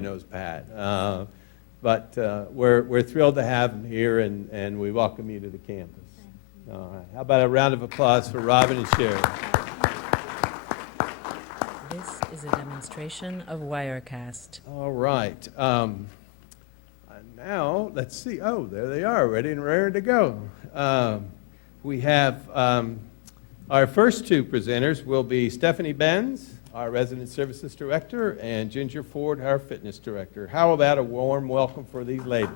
knows Pat. But we're thrilled to have him here, and we welcome you to the campus. All right. How about a round of applause for Robin and Sherry? This is a demonstration of Wirecast. All right. Now, let's see. Oh, there they are, ready and raring to go. We have our first two presenters will be Stephanie Benz, our Resident Services Director, and Ginger Ford, our Fitness Director. How about a warm welcome for these ladies?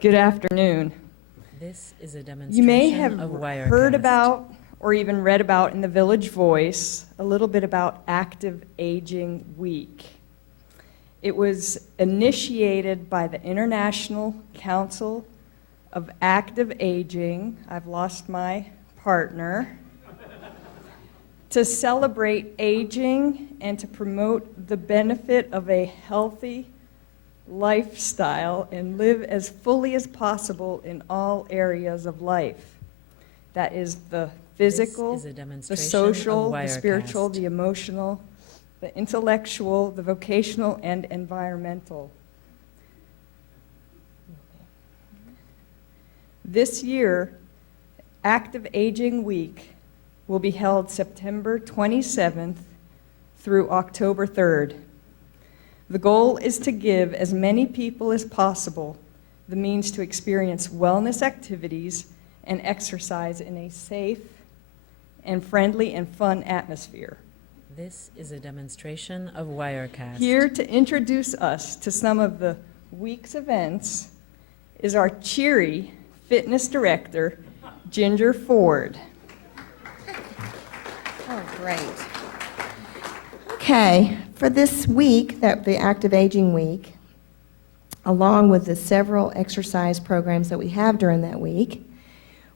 Good afternoon. This is a You demonstration may have of Wirecast. heard about or even read about in the Village Voice a little bit about Active Aging Week. It was initiated by the International Council of Active Aging, I've lost my partner, to celebrate aging and to promote the benefit of a healthy lifestyle and live as fully as possible in all areas of life. That is the physical, the social, the spiritual, the emotional, the intellectual, the vocational, and environmental. This year, Active Aging Week will be held September 27th through October 3rd. The goal is to give as many people as possible the means to experience wellness activities and exercise in a safe and friendly and fun atmosphere. This is a demonstration of Wirecast. Here to introduce us to some of the week's events is our cheery fitness director, Ginger Ford. Oh, great. Okay, for this week, the Active Aging Week, along with the several exercise programs that we have during that week,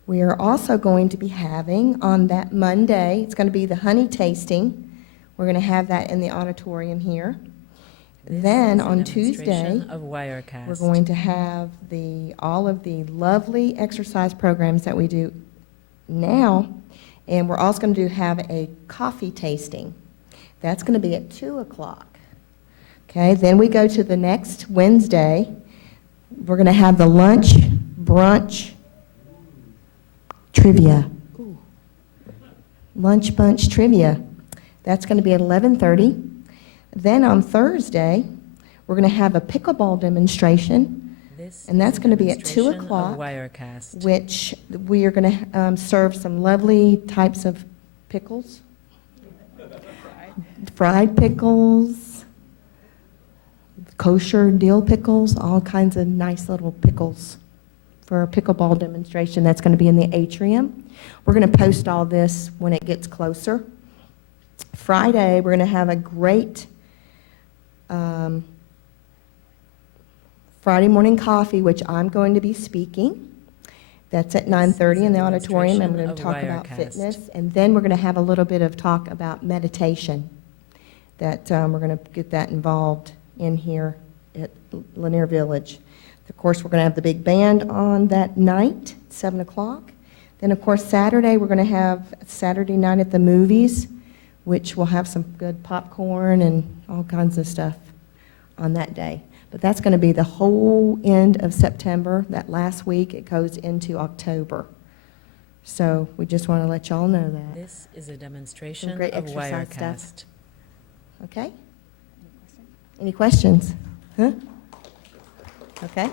we are also going to be having on that Monday, it's going to be the honey tasting. We're going to have that in the auditorium here. Then on Tuesday, of Wirecast. we're going to have all of the lovely exercise programs that we do now, and we're also going to have a coffee tasting. That's going to be at 2 o'clock. Okay, then we go to the next Wednesday. We're going to have the lunch, brunch, trivia. Ooh. Lunch, bunch, trivia. That's going to be at 11:30. Then on Thursday, we're going to have a pickleball demonstration. And that's going to be at 2 o'clock, which we are going to serve some lovely types of pickles. Fried pickles, kosher dill pickles, all kinds of nice little pickles for a pickleball demonstration. That's going to be in the atrium. We're going to post all this when it gets closer. Friday, we're going to have a great Friday morning coffee, which I'm going to be speaking. That's at 9:30 in the auditorium. I'm going to talk about fitness, and then we're going to have a little bit of talk about meditation. That we're going to get that involved in here at Lanier Village. Of course, we're going to have the big band on that night, 7 o'clock. Then, of course, Saturday, we're going to have Saturday night at the movies, which will have some good popcorn and all kinds of stuff on that day. But that's going to be the whole end of September. That last week, it goes into October. So we just want to let y'all know that. This is a demonstration Some great of exercise Wirecast. stuff. Okay? Any questions? Huh? Okay.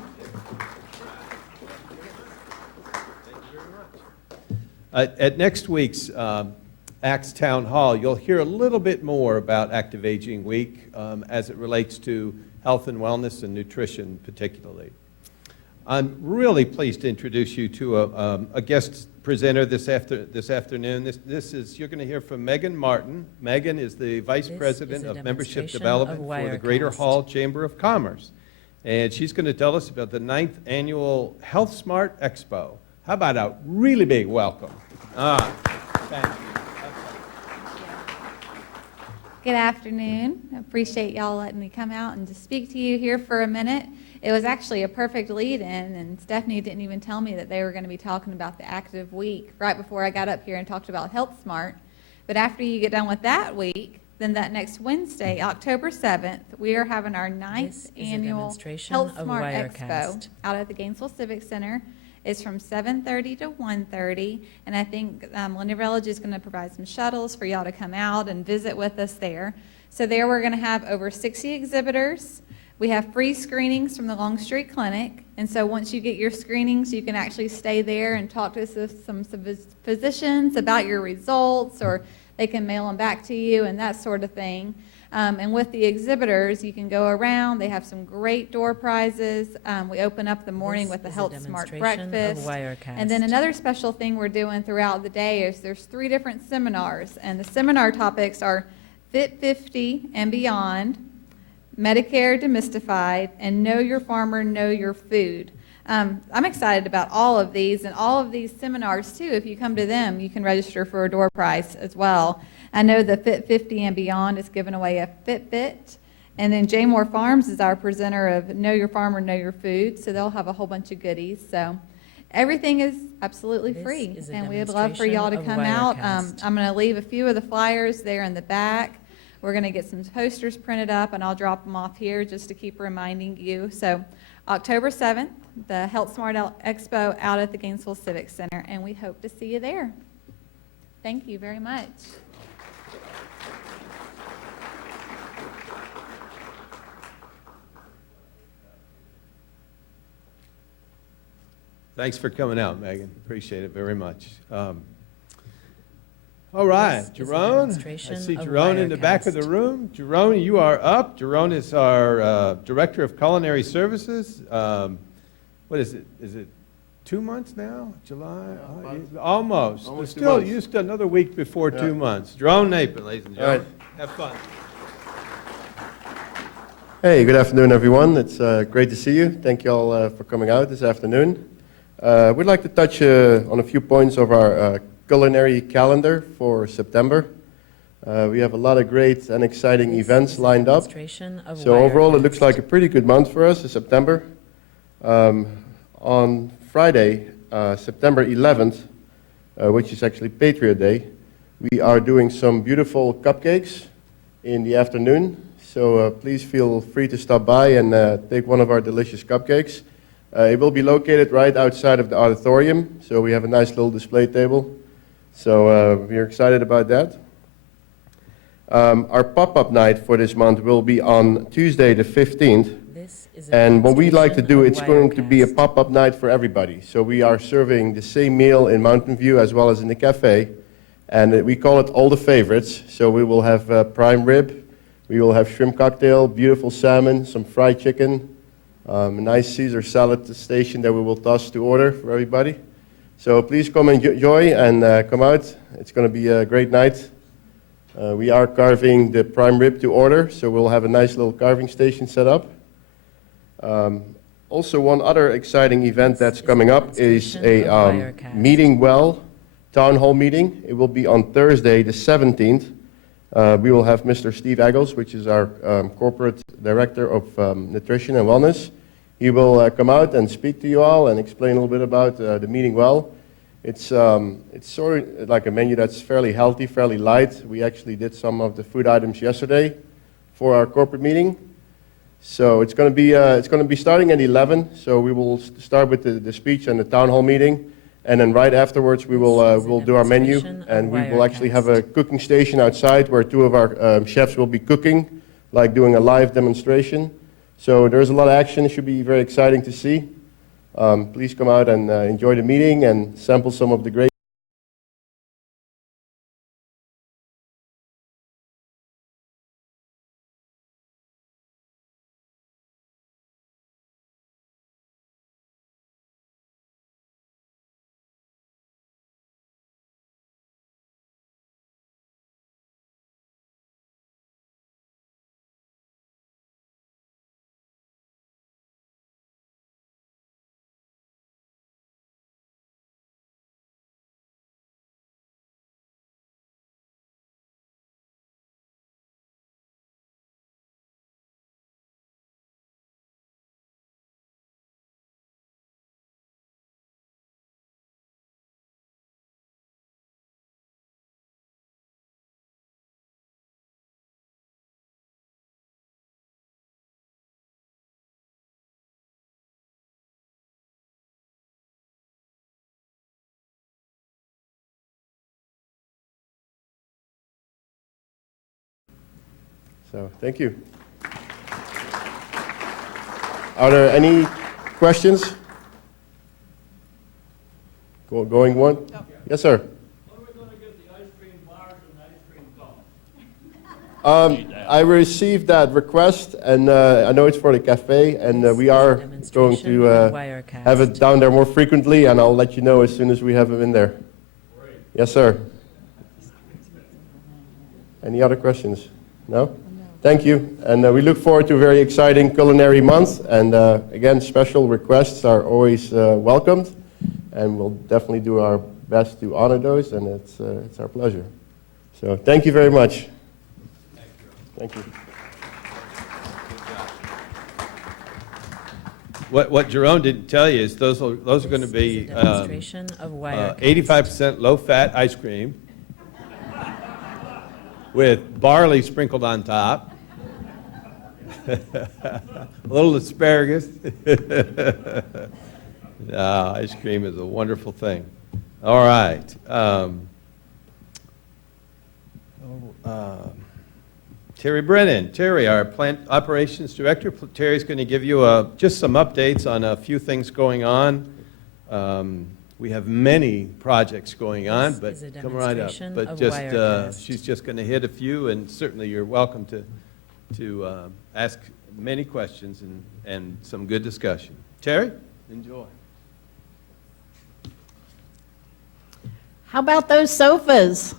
At next week's ACTS Town Hall, you'll hear a little bit more about Active Aging Week as it relates to health and wellness and nutrition particularly. I'm really pleased to introduce you to a guest presenter this afternoon. This is, you're going to hear from Megan Martin. Megan is the Vice President of Membership Development for the Greater Hall Chamber of Commerce. And she's going to tell us about the 9th Annual Health Smart Expo. How about a really big welcome? Thank you. Good afternoon. I appreciate y'all letting me come out and to speak to you here for a minute. it was actually a perfect lead-in, and Stephanie didn't even tell me that they were going to be talking about the active week right before I got up here and talked about Health Smart. But after you get done with that week, then that next Wednesday, October 7th, we are having our 9th This is a annual demonstration Health of Smart Wirecast. Expo out at the Gainesville Civic Center. It's from 7:30 to 1:30, and I think Linda Village is going to provide some shuttles for y'all to come out and visit with us there. So there we're going to have over 60 exhibitors. We have free screenings from the Longstreet Clinic, and so once you get your screenings, you can actually stay there and talk to some physicians about your results, or they can mail them back to you and that sort of thing. And with the exhibitors, you can go around. They have some great door prizes. We open up the morning with the Health Smart Breakfast. And then another special thing we're doing throughout the day is there's 3 different seminars, and the seminar topics are Fit 50 and Beyond, Medicare Demystified, and Know Your Farmer, Know Your Food. I'm excited about all of these, and all of these seminars too. If you come to them, you can register for a door prize as well. I know the Fit 50 and Beyond is giving away a Fitbit, and then J Moore Farms is our presenter of Know Your Farmer, Know Your Food, so they'll have a whole bunch of goodies. So everything is absolutely free, and we would love for y'all to come out. I'm going to leave a few of the flyers there in the back. We're going to get some posters printed up, and I'll drop them off here just to keep reminding you. So October 7th, the Health Smart Expo out at the Gainesville Civic Center, and we hope to see you there. Thank you very much. Thanks for coming out, Megan. Appreciate it very much. All right, This is a Jerome. I demonstration see of Jerome in the back of the Wirecast. room. Jerome, you are up. Jerome is our Director of Culinary Services. What is it? Is it 2 months now? July? Almost. Almost 2 Still, months. just another week before Yeah. 2 months. Jerome Napin, ladies and All right. gentlemen. Have fun. Hey, good afternoon, everyone. It's great to see you. Thank you all for coming out this afternoon. We'd like to touch on a few points of our culinary calendar for September. We have a lot of great and exciting This events is a lined up. demonstration of So overall, it looks Wirecast. like a pretty good month for us in September. On Friday, September 11th, which is actually Patriot Day, we are doing some beautiful cupcakes in the afternoon. So please feel free to stop by and take one of our delicious cupcakes. It will be located right outside of the auditorium, so we have a nice little display table. So we're excited about that. Our pop-up night for this month will be on Tuesday the 15th. This is a And what we like to do, demonstration it's of going to be a Wirecast. pop-up night for everybody. So we are serving the same meal in Mountain View as well as in the cafe. And we call it all the favorites. So we will have prime rib, we will have shrimp cocktail, beautiful salmon, some fried chicken, a nice Caesar salad station that we will toss to order for everybody. So please come and enjoy and come out. It's going to be a great night. We are carving the prime rib to order, so we'll have a nice little carving station set up. Also, one other exciting event that's coming up is a Meeting Well town hall meeting. It will be on Thursday, the 17th. We will have Mr. Steve Eggles, which is our corporate director of nutrition and wellness. He will come out and speak to you all and explain a little bit about the Meeting Well. It's sort of like a menu that's fairly healthy, fairly light. We actually did some of the food items yesterday for our corporate meeting. So it's going to be starting at 11. So we will start with the speech and the town hall meeting, and then right afterwards we will we'll do our menu, and we will actually have a cooking station outside where 2 of our chefs will be cooking, like doing a live demonstration. So there's a lot of action. It should be very exciting to see. Please come out and enjoy the meeting and sample some of the great So, thank you. Are there any questions? Going one? Yes, sir. When are we going to get the ice cream bars and ice cream cones? I received that request, and I know it's for the cafe, and we are going to have it down there more frequently, and I'll let you know as soon as we have them in there. Great. Yes, sir. Any other questions? No? Thank you, and we look forward to a very exciting culinary month, and again, special requests are always welcomed, and we'll definitely do our best to honor those, and it's our pleasure. So thank you very much. Thank you. What Jerome didn't tell you is those are going to be 85% low-fat ice cream with barley sprinkled on top, a little asparagus. Ice cream is a wonderful thing. All right. Terry Brennan. Terry, our plant operations director. Terry's going to give you just some updates on a few things going on. We have many projects going on, but come right up. But just she's just going to hit a few, and certainly you're welcome to ask many questions and some good discussion. Terry, enjoy. How about those sofas?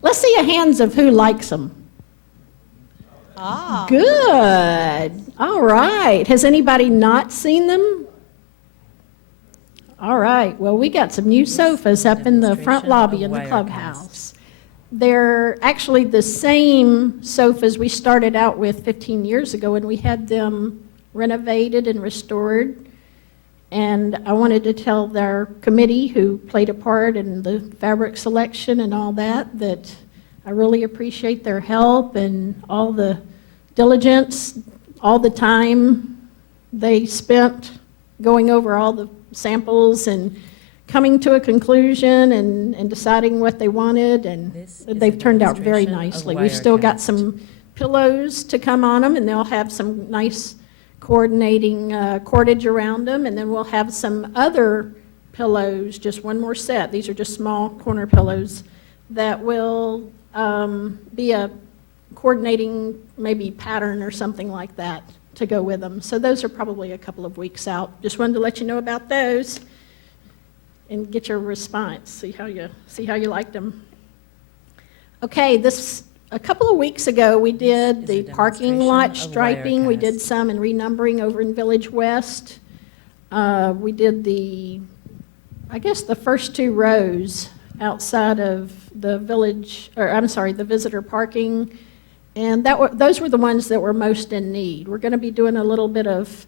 Let's see a hands of who likes them. Ah. Good. All right. Has anybody not seen them? All right. Well, we got some new sofas up in the front lobby in the clubhouse. They're actually the same sofas we started out with 15 years ago, and we had them renovated and restored. And I wanted to tell their committee, who played a part in the fabric selection and all that, that I really appreciate their help and all the diligence, all the time they spent going over all the samples and coming to a conclusion and deciding what they wanted, and they've turned out very nicely. We've still got some pillows to come on them, and they'll have some nice coordinating cordage around them, and then we'll have some other pillows, just one more set. These are just small corner pillows that will be a coordinating maybe pattern or something like that to go with them. So those are probably a couple of weeks out. Just wanted to let you know about those and get your response, see how you liked them. Okay, a couple of weeks ago, we did the parking lot striping. We did some and renumbering over in Village West. We did the first two rows outside of the the visitor parking. And those were the ones that were most in need. We're going to be doing a little bit of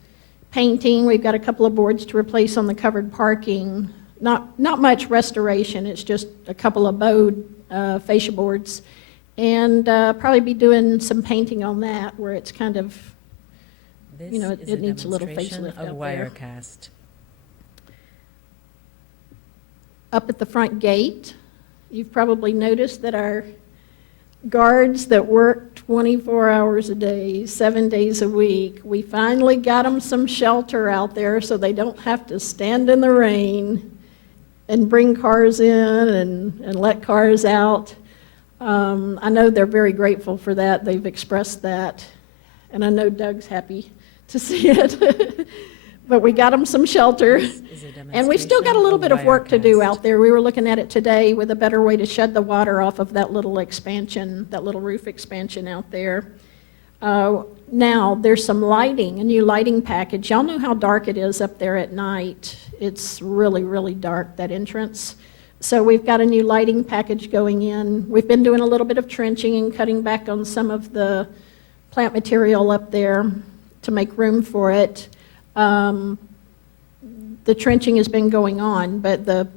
painting. We've got a couple of boards to replace on the covered parking. Not much restoration. It's just a couple of bowed fascia boards. And probably be doing some painting on that where it's kind of, it needs a little facelift out there. Up at the front gate, you've probably noticed that our guards that work 24 hours a day, 7 days a week, we finally got them some shelter out there so they don't have to stand in the rain and bring cars in and let cars out. I know they're very grateful for that. They've expressed that. And I know Doug's happy to see it. But we got them some shelter. And we've still got a little bit of work to do out there. We were looking at it today with a better way to shed the water off of that little expansion, that little roof expansion out there. Now, there's some lighting, a new lighting package. Y'all know how dark it is up there at night. It's really, really dark, that entrance. So we've got a new lighting package going in. We've been doing a little bit of trenching and cutting back on some of the plant material up there to make room for it. The trenching has been going on, but all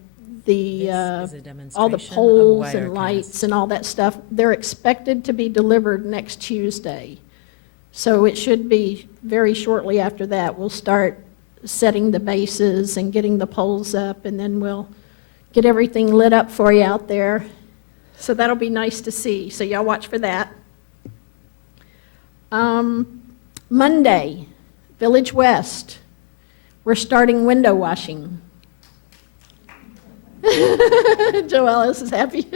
the poles and lights and all that stuff, they're expected to be delivered next Tuesday. So it should be very shortly after that. We'll start setting the bases and getting the poles up, and then we'll get everything lit up for you out there. So that'll be nice to see. So y'all watch for that. Monday, Village West, we're starting window washing. Joelle is happy.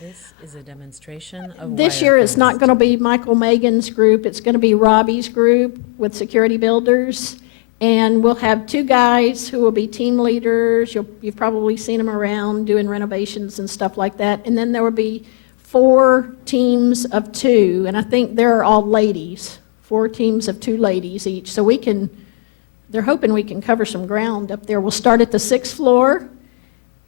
This is a demonstration of This year, it's not Wirecast. going to be Michael Megan's group. It's going to be Robbie's group with Security Builders. And we'll have 2 guys who will be team leaders. You've probably seen them around doing renovations and stuff like that. And then there will be 4 teams of 2. And I think they're all ladies, 4 teams of 2 ladies each. So they're hoping we can cover some ground up there. We'll start at the 6th floor,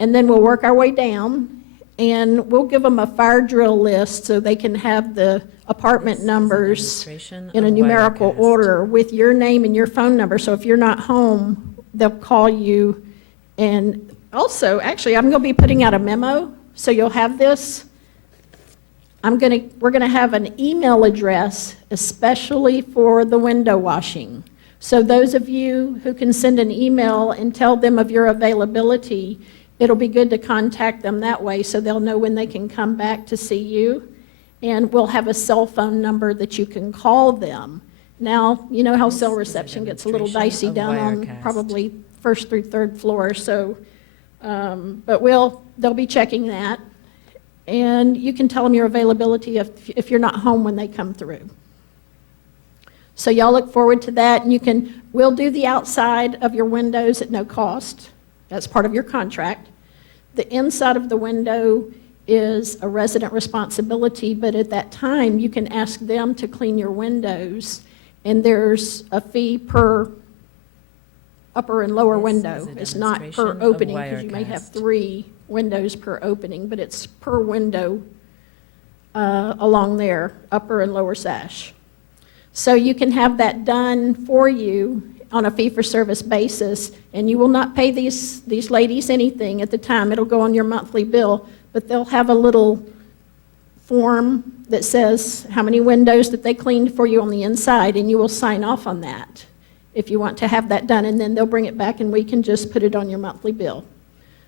and then we'll work our way down. And we'll give them a fire drill list so they can have the apartment This is a numbers demonstration in a of numerical Wirecast. order with your name and your phone number. So if you're not home, they'll call you. And also, actually, I'm going to be putting out a memo, so you'll have this. We're going to have an email address especially for the window washing. So those of you who can send an email and tell them of your availability, it'll be good to contact them that way so they'll know when they can come back to see you. And we'll have a cell phone number that you can call them. Now, you know how This cell is a reception gets a little demonstration dicey of down on Wirecast. probably 1st through 3rd floor, so, but they'll be checking that. And you can tell them your availability if you're not home when they come through. So y'all look forward to that, and we'll do the outside of your windows at no cost. That's part of your contract. The inside of the window is a resident responsibility, but at that time, you can ask them to clean your windows, and there's a fee per upper and lower This window. is a It's not per demonstration of opening, because you may have Wirecast. 3 windows per opening, but it's per window along there, upper and lower sash. So you can have that done for you on a fee-for-service basis, and you will not pay these ladies anything at the time. It'll go on your monthly bill, but they'll have a little form that says how many windows that they cleaned for you on the inside, and you will sign off on that if you want to have that done, and then they'll bring it back and we can just put it on your monthly bill.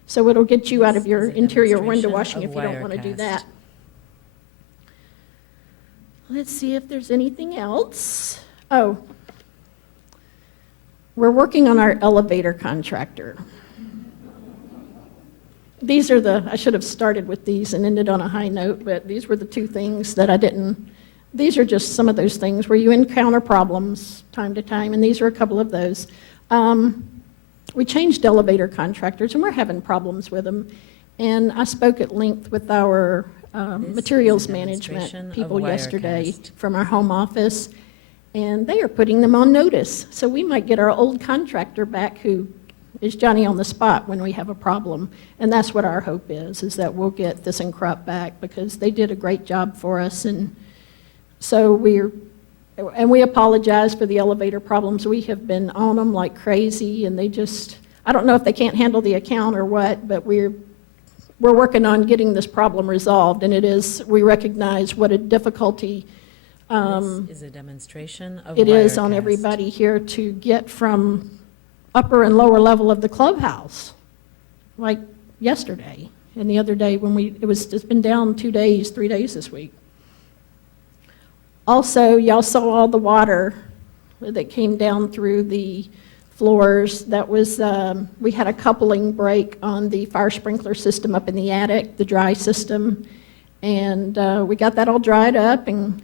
So it'll get you out of This your is a interior window demonstration washing of if you don't want to do Wirecast. that. Let's see if there's anything else. Oh, we're working on our elevator contractor. These are I should have started with these and ended on a high note, but these were the 2 things that I didn't. These are just some of those things where you encounter problems time to time, and these are a couple of those. We changed elevator contractors, and we're having problems with them. And I spoke at length with our This materials is a demonstration management of people yesterday Wirecast. from our home office, and they are putting them on notice. So we might get our old contractor back who is Johnny on the spot when we have a problem. And that's what our hope is that we'll get ThyssenKrupp back, because they did a great job for us. And so we apologize for the elevator problems. We have been on them like crazy, and I don't know if they can't handle the account or what, but we're working on getting this problem resolved, and we recognize what a difficulty This is a demonstration of it is on Wirecast. everybody here to get from upper and lower level of the clubhouse, like yesterday and the other day when it's been down 2 days, 3 days this week. Also, y'all saw all the water that came down through the floors. That was, we had a coupling break on the fire sprinkler system up in the attic, the dry system, and we got that all dried up and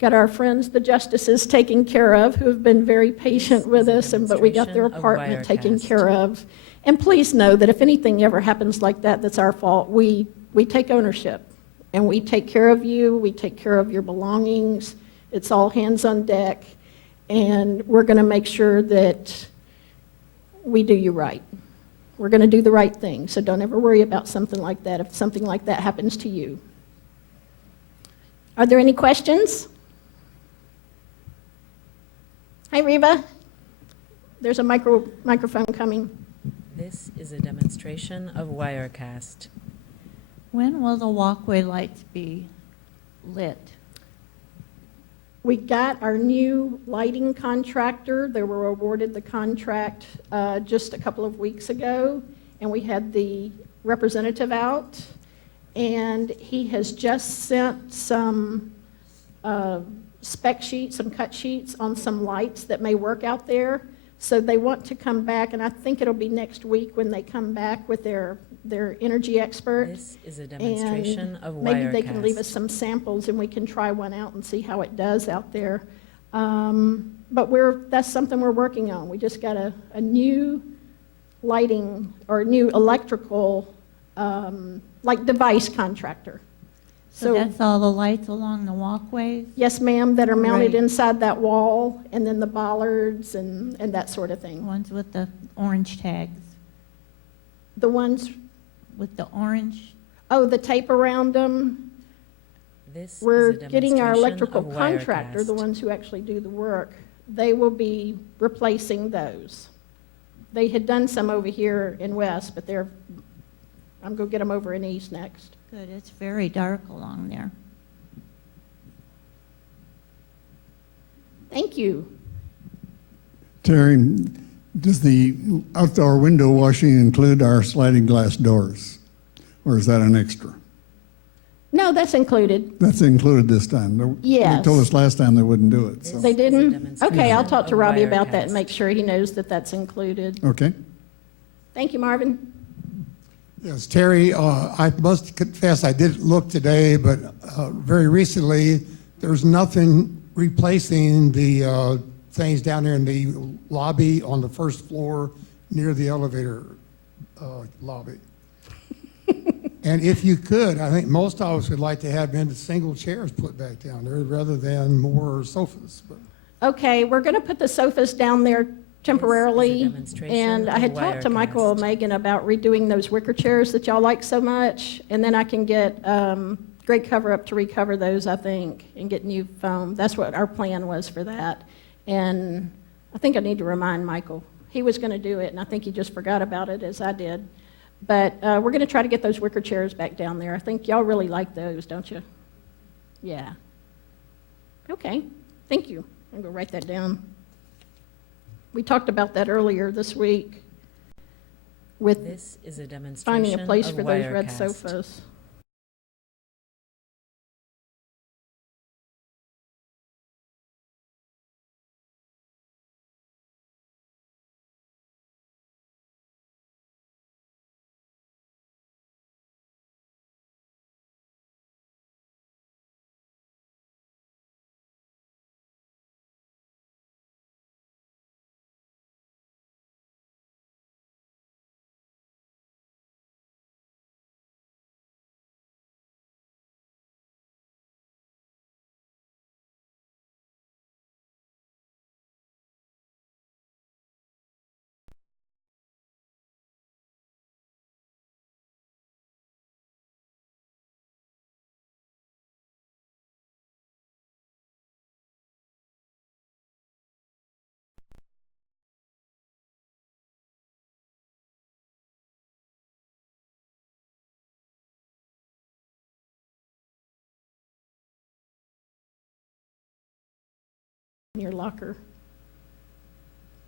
got our friends, the justices, taken care of, who have been very patient with us, but we got their demonstration of apartment taken Wirecast. care of. And please know that if anything ever happens like that, that's our fault. We take ownership, and we take care of you, we take care of your belongings. It's all hands on deck, and we're going to make sure that we do you right. We're going to do the right thing, so don't ever worry about something like that if something like that happens to you. Are there any questions? Hi, Reba. There's a microphone coming. This is a demonstration of Wirecast. When will the walkway lights be lit? We got our new lighting contractor. They were awarded the contract just a couple of weeks ago, and we had the representative out, and he has just sent some spec sheets, some cut sheets on some lights that may work out there. So they want to come back, and I think it'll be next week when they come back with their energy expert. This is a demonstration of Wirecast. Maybe they can leave us some samples and we can try one out and see how it does out there. But that's something we're working on. We just got a new lighting or new electrical like device contractor. So that's all the lights along the walkways? Yes, ma'am, that are mounted Right. inside that wall, and then the bollards and that sort of The thing. ones with the orange tags? The ones, With the orange? oh, the tape around them. This We're is a getting our demonstration electrical of contractor, the Wirecast. ones who actually do the work, they will be replacing those. They had done some over here in West, but I'm going to get them over in East next. Good, it's very dark along there. Thank you. Terry, does the outdoor window washing include our sliding glass doors? Or is that an extra? No, that's included. That's included this time. Yes. They told us last time they wouldn't do it, so. They This is a didn't? demonstration Okay, I'll talk to of Robbie about that and Wirecast. make sure he knows that that's included. Okay. Thank you, Marvin. Yes, Terry, I must confess I didn't look today, but very recently, there's nothing replacing the things down there in the lobby on the first floor near the elevator lobby. And if you could, I think most of us would like to have been single chairs put back down there rather than more sofas. But Okay, we're going to put the sofas down there temporarily. demonstration And I of had talked to Michael Wirecast. O'Megan about redoing those wicker chairs that y'all like so much. And then I can get great cover up to recover those, I think, and get new foam. That's what our plan was for that. And I think I need to remind Michael. He was going to do it, and I think he just forgot about it, as I did. But we're going to try to get those wicker chairs back down there. I think y'all really like those, don't you? Yeah. Okay, thank you. I'm going to write that down. We talked about that earlier this week with This is a demonstration finding a place of for those red Wirecast. sofas. In your locker.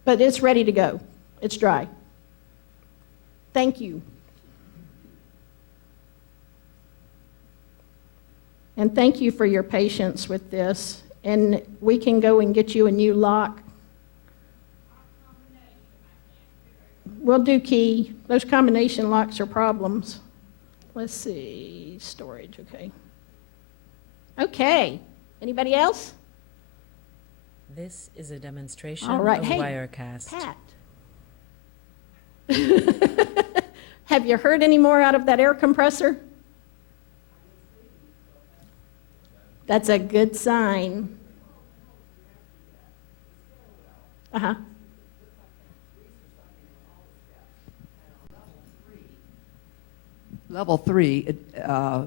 But it's ready to go. It's dry. Thank you. And thank you for your patience with this. And we can go and get you a new lock. We'll do key. Those combination locks are problems. Let's see, storage, okay. Okay, anybody else? This is a demonstration All right. of Hey, Wirecast. Pat. Have you heard any more out of that air compressor? That's a good sign. Uh-huh. Level 3,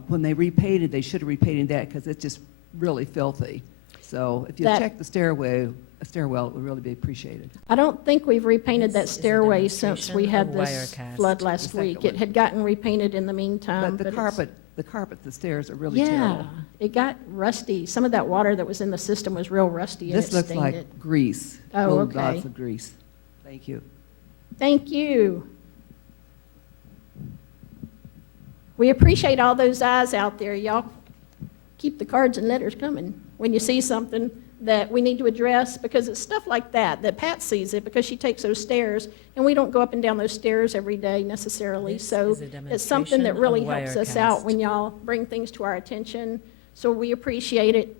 when they repainted, they should have repainted that because it's just really filthy. So if you That- check the stairwell, it would really be appreciated. I don't think we've repainted This that is a stairway since we demonstration had of this Wirecast. flood last The second week. It one. had gotten repainted in the meantime. But the it's- carpet, the stairs are really Yeah, terrible. it got rusty. Some of that water that was in the system was real rusty and it This looks stained it. like grease. Oh, Little okay. dots of grease. Thank you. Thank you. We appreciate all those eyes out there. Y'all keep the cards and letters coming when you see something that we need to address, because it's stuff like that Pat sees it because she takes those stairs, and we don't go up and down those stairs every day necessarily. This So is a it's something that demonstration really of helps us out Wirecast. when y'all bring things to our attention. So we appreciate it.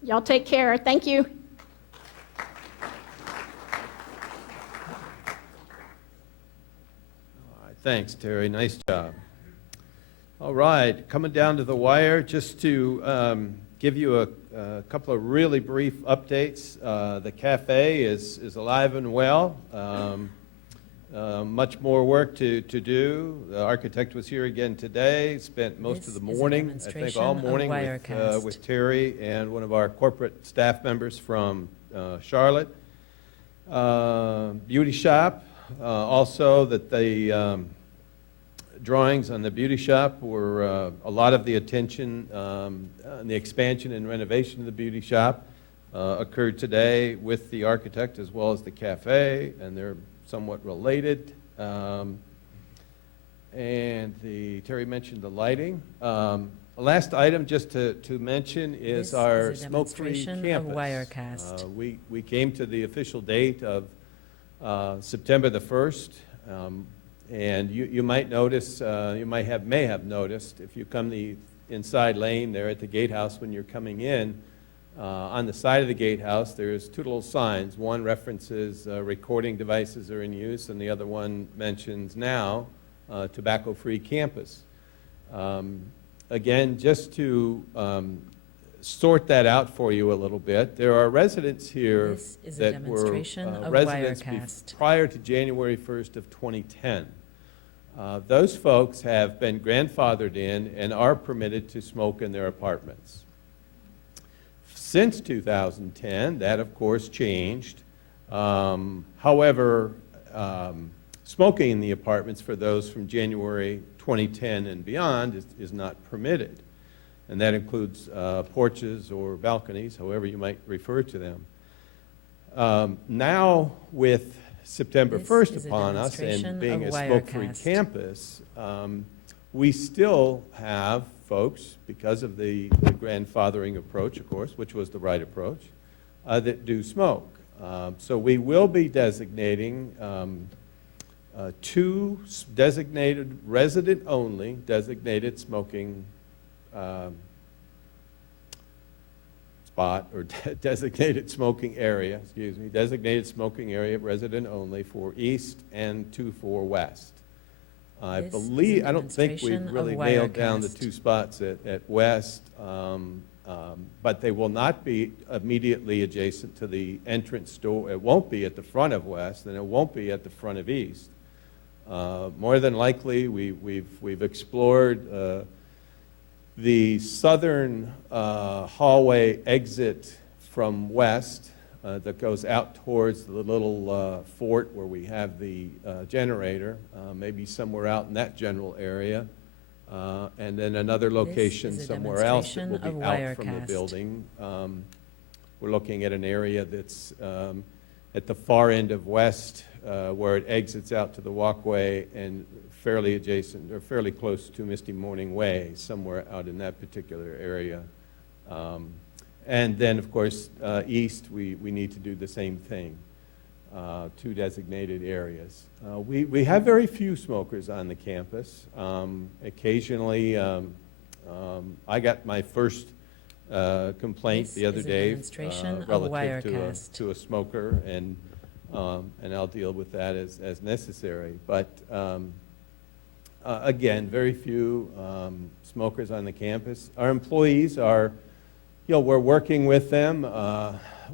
Y'all take care. Thank you. All right, thanks, Terry. Nice job. All right, coming down to the wire, just to give you a couple of really brief updates. The cafe is alive and well. Much more work to do. The architect was here again today, spent most This of the is a morning, I think all demonstration of morning Wirecast. with Terry and one of our corporate staff members from Charlotte. Beauty shop, also that the drawings on the beauty shop were a lot of the attention on the expansion and renovation of the beauty shop occurred today with the architect as well as the cafe, and they're somewhat related. And Terry mentioned the lighting. The last item just to mention is This our is a smoke-free demonstration of campus. Wirecast. We came to the official date of September the 1st. And you might notice, may have noticed, if you come the inside lane there at the gatehouse when you're coming in, on the side of the gatehouse, there's two little signs. One references recording devices are in use, and the other one mentions now tobacco-free campus. Again, just to sort that out for you a little bit, there are residents here This is a that were demonstration of residents Wirecast. prior to January 1st of 2010. Those folks have been grandfathered in and are permitted to smoke in their apartments. Since 2010, that of course changed. However, smoking in the apartments for those from January 2010 and beyond is not permitted. And that includes porches or balconies, however you might refer to them. Now, with September This 1st is a upon us demonstration and being of a smoke-free Wirecast. campus, we still have folks, because of the grandfathering approach, of course, which was the right approach, that do smoke. So we will be designating two designated, resident-only designated smoking spot, or designated smoking area, designated smoking area, resident only, for east and 2 for west. I This is believe, a I don't think we've demonstration really of nailed down the Wirecast. 2 spots at west, but they will not be immediately adjacent to the entrance door. It won't be at the front of west, and it won't be at the front of east. More than likely, we've explored the southern hallway exit from west that goes out towards the little fort where we have the generator, maybe somewhere out in that general area, and then another location is a somewhere else that will demonstration be of out from the Wirecast. building. We're looking at an area that's at the far end of west, where it exits out to the walkway, and fairly adjacent, or fairly close to Misty Morning Way, somewhere out in that particular area. And then, of course, east, we need to do the same thing, 2 designated areas. We have very few smokers on the campus. Occasionally, I got my first complaint This the other is a day demonstration of relative Wirecast. to a smoker, and I'll deal with that as necessary. But again, very few smokers on the campus. Our employees are, we're working with them.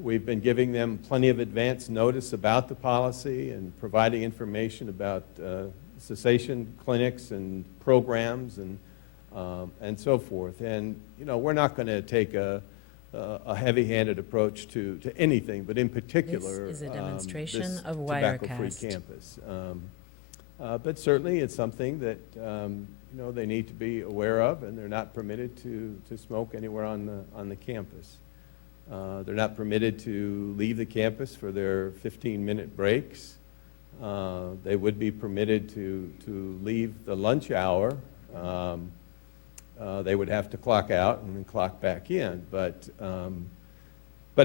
We've been giving them plenty of advance notice about the policy and providing information about cessation clinics and programs and so forth. And, we're not going to take a heavy-handed approach to anything, but in particular, This is a demonstration this of tobacco-free Wirecast. campus. But certainly, it's something that they need to be aware of, and they're not permitted to smoke anywhere on the campus. They're not permitted to leave the campus for their 15-minute breaks. They would be permitted to leave the lunch hour They would have to clock out and then clock back in. But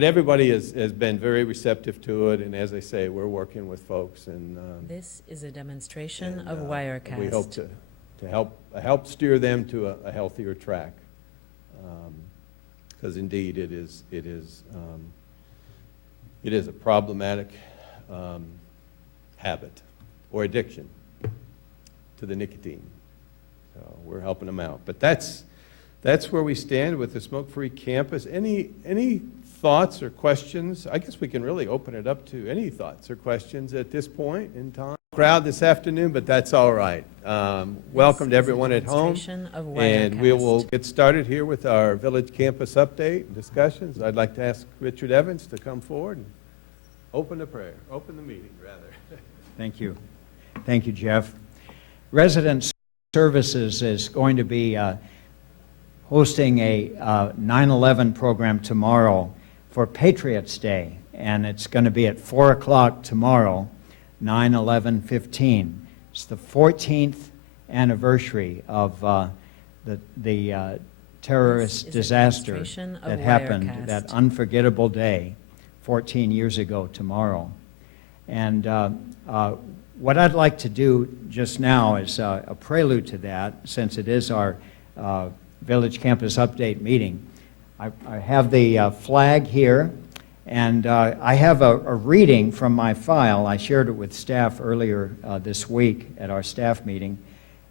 everybody has been very receptive to it, and as I say, we're working with folks, and This is a demonstration of Wirecast. we hope to help steer them to a healthier track, because indeed it is a problematic habit or addiction to the nicotine. So we're helping them out. But that's where we stand with the smoke-free campus. Any thoughts or questions? I guess we can really open it up to any thoughts or questions at this point in time. Crowd this afternoon, but that's all right. Welcome to everyone at home. And we will get started here with our village campus update and discussions. I'd like to ask Richard Evans to come forward and open the meeting, rather. Thank you. Thank you, Jeff. Resident Services is going to be hosting a 9/11 program tomorrow for Patriots Day, and it's going to be at 4 o'clock tomorrow, 9/11/15. It's the 14th anniversary of the terrorist disaster that happened that unforgettable day 14 years ago tomorrow. And what I'd like to do just now is a prelude to that, since it is our Village Campus Update meeting. I have the flag here, and I have a reading from my file. I shared it with staff earlier this week at our staff meeting,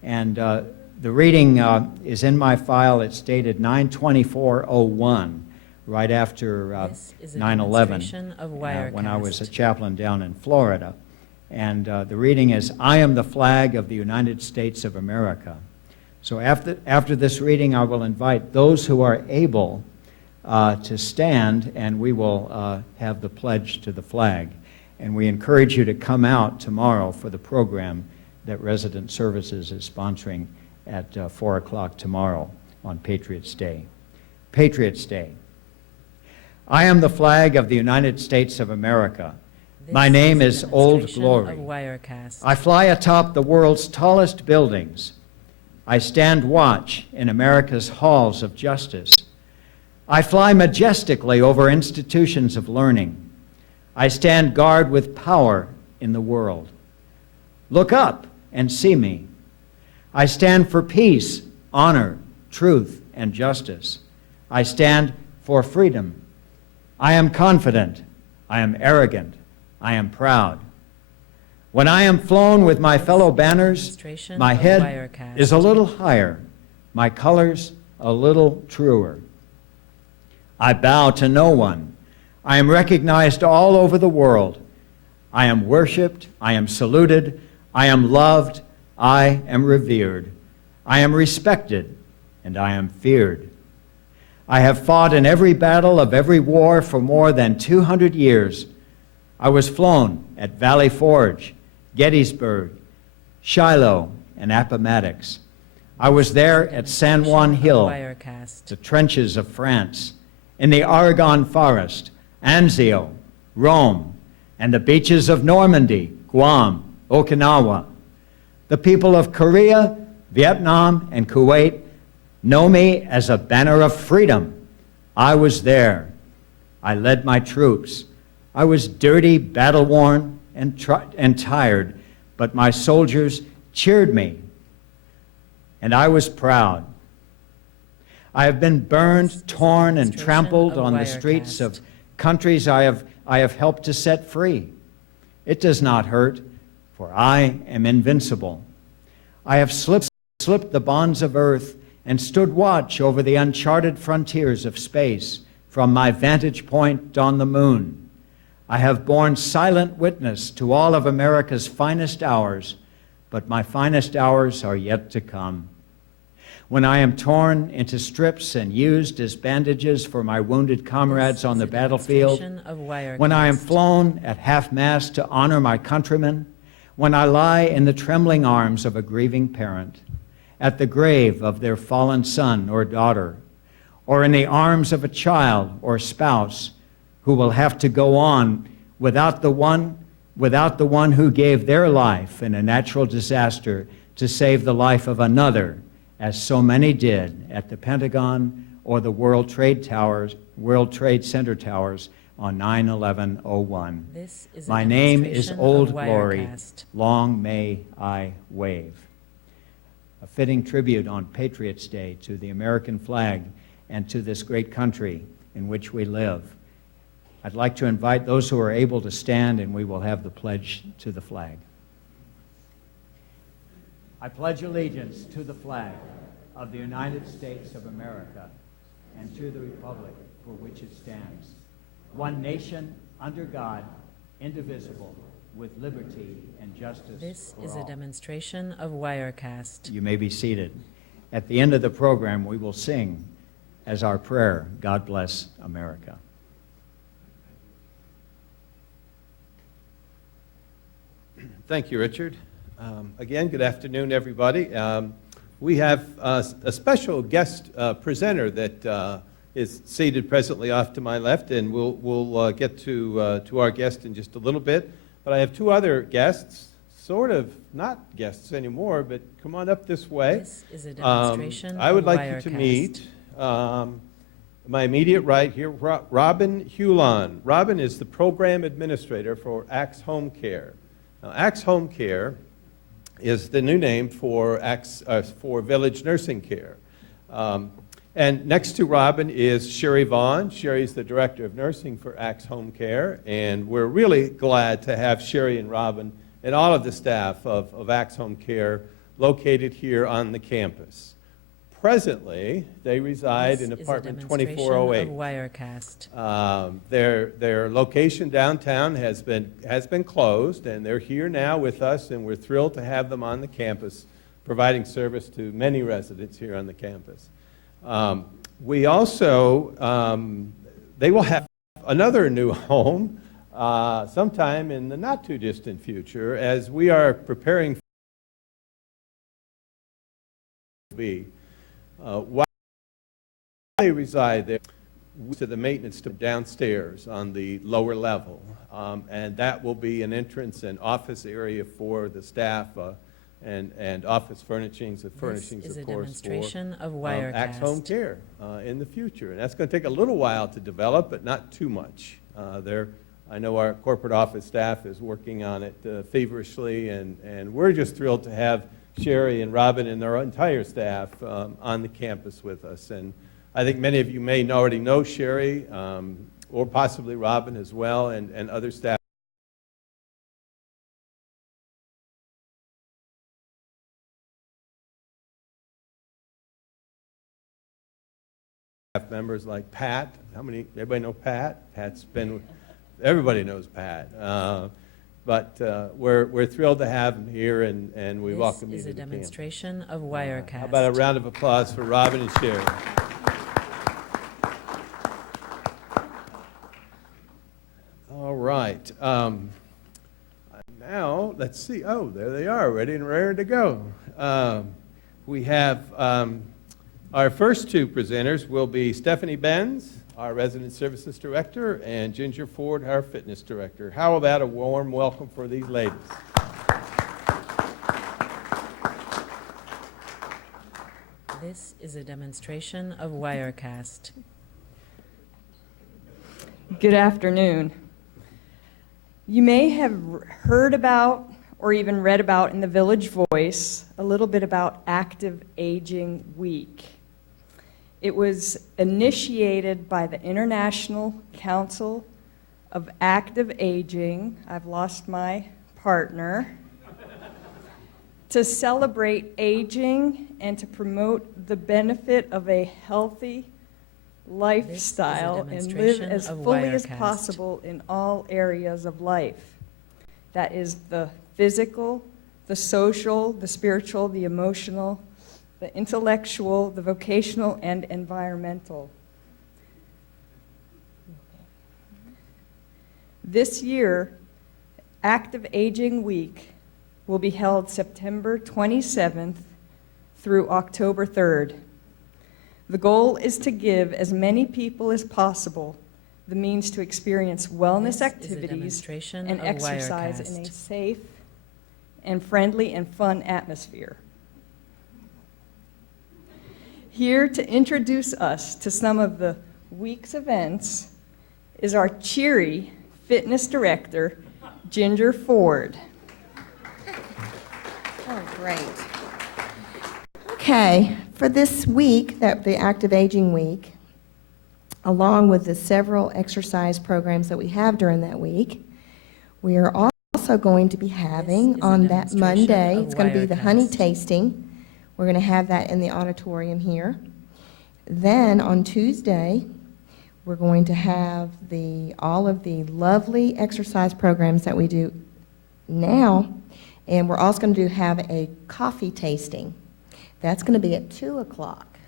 and the reading is in my file. It's dated 9/24/01, right after 9/11, when I was a chaplain down in Florida. And the reading is, "I am the flag of the United States of America." So after this reading, I will invite those who are able to stand, and we will have the pledge to the flag. And we encourage you to come out tomorrow for the program that Resident Services is sponsoring at 4 o'clock tomorrow on Patriots Day. Patriots Day. I am the flag of the United States of America. My name is Old Glory. I fly atop the world's tallest buildings. I stand watch in America's halls of justice. I fly majestically over institutions of learning. I stand guard with power in the world. Look up and see me. I stand for peace, honor, truth, and justice. I stand for freedom. I am confident. I am arrogant. I am proud. When I am flown with my fellow banners, my head is a little higher, my colors a little truer. I bow to no one. I am recognized all over the world. I am worshiped. I am saluted. I am loved. I am revered. I am respected, and I am feared. I have fought in every battle of every war for more than 200 years. I was flown at Valley Forge, Gettysburg, Shiloh, and Appomattox. I was there at San Juan Hill, the trenches of France, in the Argonne Forest, Anzio, Rome, and the beaches of Normandy, Guam, Okinawa. The people of Korea, Vietnam, and Kuwait know me as a banner of freedom. I was there. I led my troops. I was dirty, battle-worn, and tired, but my soldiers cheered me, and I was proud. I have been burned, torn, and trampled on the streets of countries I have helped to set free. It does not hurt, for I am invincible. I have slipped the bonds of earth and stood watch over the uncharted frontiers of space from my vantage point on the moon. I have borne silent witness to all of America's finest hours, but my finest hours are yet to come. When I am torn into strips and used as bandages for my wounded comrades on the battlefield, when I am flown at half-mast to honor my countrymen, when I lie in the trembling arms of a grieving parent, at the grave of their fallen son or daughter, or in the arms of a child or spouse who will have to go on without the one who gave their life in a natural disaster to save the life of another as so many did at the Pentagon or the World Trade Center towers on 9/11/01. This is a My name is demonstration Old of Glory, Wirecast. long may I wave. A fitting tribute on Patriots' Day to the American flag and to this great country in which we live. I'd like to invite those who are able to stand, and we will have the pledge to the flag. I pledge allegiance to the flag of the United States of America and to the republic for which it stands, one nation, under God, indivisible, with liberty and justice This for is all. a demonstration of Wirecast. You may be seated. At the end of the program, we will sing as our prayer, God bless America. Thank you, Richard. Again, good afternoon, everybody. We have a special guest presenter that is seated presently off to my left, and we'll get to our guest in just a little bit. But I have two other guests, sort of not guests anymore, but come on up this way. This is a demonstration I would of like Wirecast. you to meet my immediate right here, Robin Hewlon. Robin is the program administrator for Axe Home Care. Now, Axe Home Care is the new name for Village Nursing Care. And next to Robin is Sherry Vaughn. Sherry's the Director of Nursing for Axe Home Care, and we're really glad to have Sherry and Robin and all of the staff of Axe Home Care located here on the campus. Presently, they reside in apartment 2408. Of Wirecast. Their location downtown has been closed, and they're here now with us, and we're thrilled to have them on the campus, providing service to many residents here on the campus. We also, they will have another new home sometime in the not-too-distant future, as we are preparing to be. While they reside there, to the maintenance to downstairs on the lower level, and that will be an entrance and office area for the staff and office furnishings, of course, This is a demonstration of Axe Home Wirecast. Care in the future. And that's going to take a little while to develop, but not too much. I know our corporate office staff is working on it feverishly, and we're just thrilled to have Sherry and Robin and their entire staff on the campus with us. And I think many of you may already know Sherry, or possibly Robin as well, and other staff members like Pat. Everybody know Pat? Everybody knows Pat. But we're thrilled to have him here, and we welcome you to the campus. This is a demonstration of Wirecast. How about a round of applause for Robin and Sherry? All right. Now, let's see. Oh, there they are, ready and raring to go. We have our first two presenters will be Stephanie Benz, our Resident Services Director, and Ginger Ford, our Fitness Director. How about a warm welcome for these ladies? This is a demonstration of Wirecast. Good afternoon. You may have heard about or even read about in the Village Voice a little bit about Active Aging Week. It was initiated by the International Council of Active Aging, I've lost my partner, to celebrate aging and to promote the benefit of a healthy lifestyle and live demonstration as of fully as Wirecast. possible in all areas of life. That is the physical, the social, the spiritual, the emotional, the intellectual, the vocational, and environmental. This year, Active Aging Week will be held September 27th through October 3rd. The goal is to give as many people as possible the means to experience wellness This is a activities demonstration and of exercise in a Wirecast. safe and friendly and fun atmosphere. Here to introduce us to some of the week's events is our cheery fitness director, Ginger Ford. Oh, great. Okay, for this week, the Active Aging Week, along with the several exercise programs that we have during that week, we are also going to be having on that Monday, it's going to be the honey tasting. We're going to have that in the auditorium here. Then on Tuesday, we're going to have all of the lovely exercise programs that we do now, and we're also going to have a coffee tasting. That's going to be at 2 o'clock.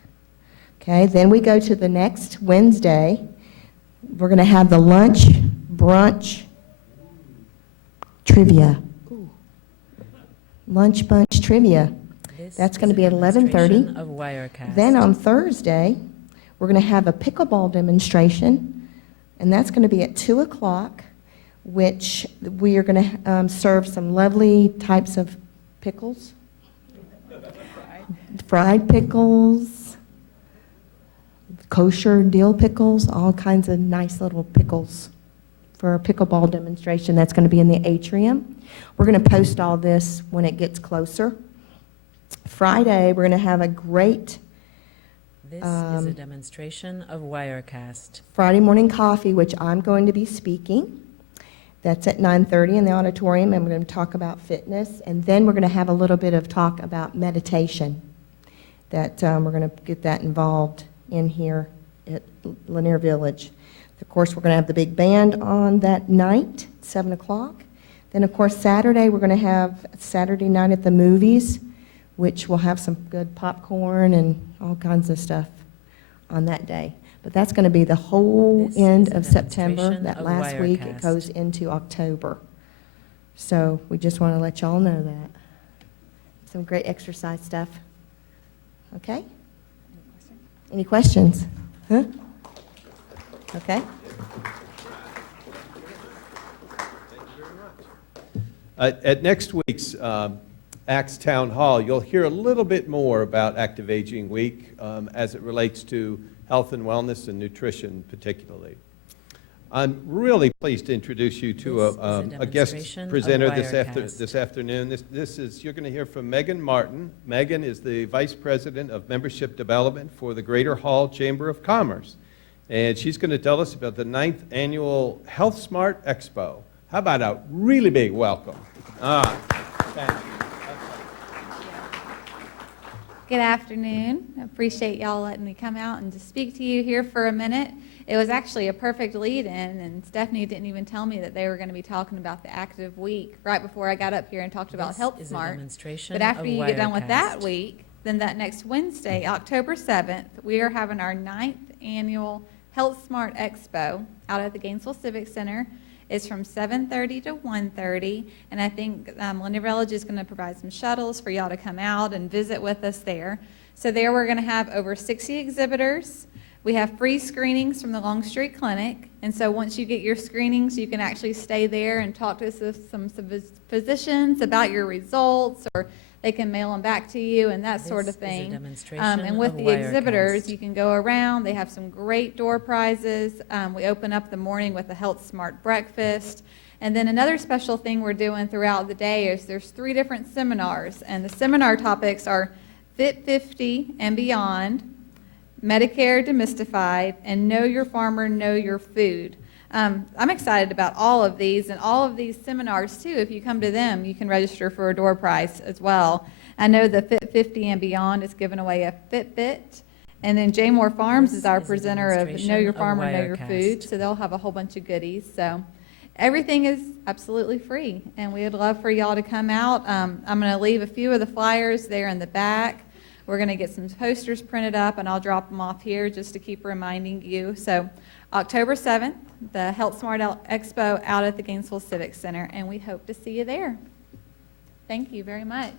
Okay, then we go to the next Wednesday. We're going to have the lunch, brunch, trivia. Lunch bunch trivia. That's going to be at 11:30. Then on Thursday, we're going to have a pickleball demonstration, and that's going to be at 2 o'clock, which we are going to serve some lovely types of pickles. Fried pickles, kosher dill pickles, all kinds of nice little pickles for a pickleball demonstration. That's going to be in the atrium. We're going to post all this when it gets closer. Friday, we're going to have a great This is a demonstration of Wirecast. Friday morning coffee, which I'm going to be speaking. That's at 9:30 in the auditorium, and we're going to talk about fitness. And then we're going to have a little bit of talk about meditation. That we're going to get that involved in here at Lanier Village. Of course, we're going to have the big band on that night, 7 o'clock. Then, of course, Saturday, we're going to have Saturday night at the movies, which will have some good popcorn and all kinds of stuff on that day. But that's going to be the whole end of September. That last week, it goes into October. So we just want to let y'all know that. Some great exercise stuff. Okay? Any questions? Huh? Okay. At next week's Acts Town Hall, you'll hear a little bit more about Active Aging Week as it relates to health and wellness and nutrition particularly. I'm really pleased to introduce you to a guest presenter this afternoon. You're going to hear from Megan Martin. Megan is the Vice President of Membership Development for the Greater Hall Chamber of Commerce. And she's going to tell us about the 9th Annual Health Smart Expo. How about a really big welcome? Thank you. Good afternoon. I appreciate y'all letting me come out and to speak to you here for a minute. It was actually a perfect lead-in, and Stephanie didn't even tell me that they were going to be talking about the Active Week right before I got up here and talked about Health Smart. But after you get done with that week, then that next Wednesday, October 7th, we are having our 9th Annual Health Smart Expo out at the Gainesville Civic Center. It's from 7:30 to 1:30, and I think Lanier Village is going to provide some shuttles for y'all to come out and visit with us there. So there we're going to have over 60 exhibitors. We have free screenings from the Longstreet Clinic, and so once you get your screenings, you can actually stay there and talk to some physicians about your results, or they can mail them back to you and that sort of thing. And with the exhibitors, you can go around. They have some great door prizes. We open up the morning with a Health Smart breakfast. And then another special thing we're doing throughout the day is there's 3 different seminars. And the seminar topics are Fit 50 and Beyond, Medicare Demystified, and Know Your Farmer, Know Your Food. I'm excited about all of these, and all of these seminars too. If you come to them, you can register for a door prize as well. I know the Fit 50 and Beyond is giving away a Fitbit, and then J Moore Farms is our presenter of Know Your Farmer, Know Your Food, so they'll have a whole bunch of goodies. So everything is absolutely free, and we would love for y'all to come out. I'm going to leave a few of the flyers there in the back. We're going to get some posters printed up, and I'll drop them off here just to keep reminding you. So October 7th, the Health Smart Expo out at the Gainesville Civic Center, and we hope to see you there. Thank you very much.